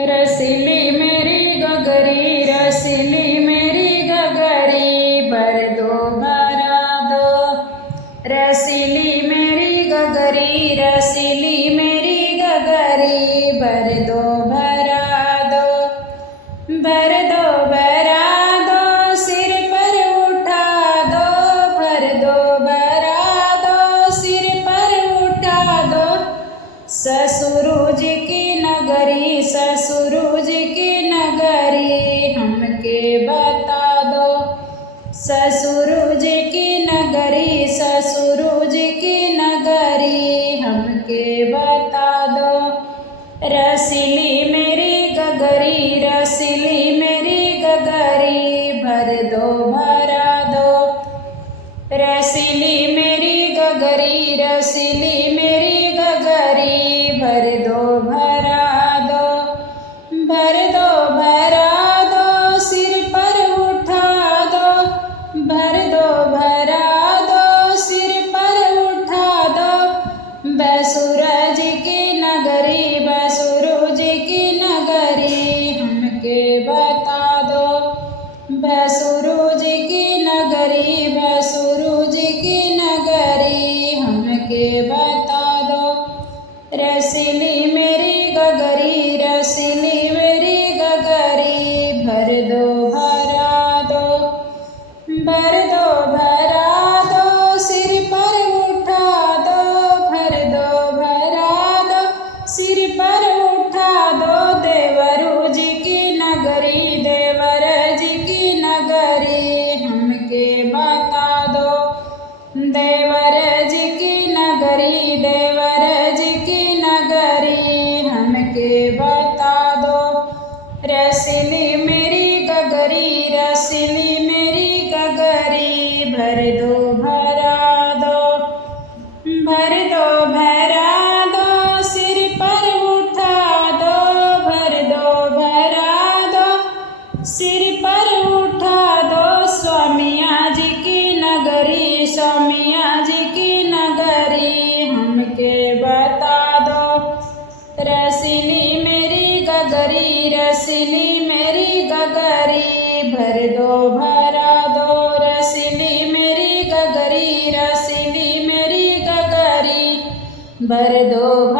रसीली मेरी गगरी, रसीली मेरी गगरी, भर दो भरा दो। रसीली मेरी गगरी, रसीली मेरी गगरी, भर दो भरा दो। भर दो भरा दो, सिर पर उठा दो। भर दो भरा दो, सिर पर उठा दो। ससुरुज की नगरी, ससुरुज की नगरी, हमके बता दो। ससुरुज की नगरी, ससुरुज की नगरी, हमके बता दो। रसीली मेरी गगरी, रसीली मेरी गगरी, भर दो भरा दो। रसीली मेरी गगरी, रसीली मेरी गगरी, भर दो भरा दो। भर दो भरा दो, सिर पर उठा दो। भर दो भरा दो, सिर पर उठा दो। बसूरज की नगरी, बसूरज की नगरी, हमके बता दो। बसूरज की नगरी, बसूरज की नगरी, हमके बता दो। रसीली मेरी गगरी, रसीली मेरी गगरी, भर दो भरा दो। भर दो भरा दो, सिर पर उठा दो। भर दो भरा दो, सिर पर उठा दो। देवरुज की नगरी, देवरज की नगरी, हमके बता दो। देवरज की नगरी, देवरज की नगरी, हमके बता दो। रसीली मेरी गगरी, रसीली मेरी गगरी, भर दो भरा दो। भर दो भरा दो, सिर पर उठा दो। भर दो भरा दो, सिर पर उठा दो। स्वामिया जी की नगरी, स्वामिया जी की नगरी, हमके बता दो। रसीली मेरी गगरी, रसीली मेरी गगरी, भर दो भरा दो। रसीली मेरी गगरी, रसीली मेरी गगरी, भर दो।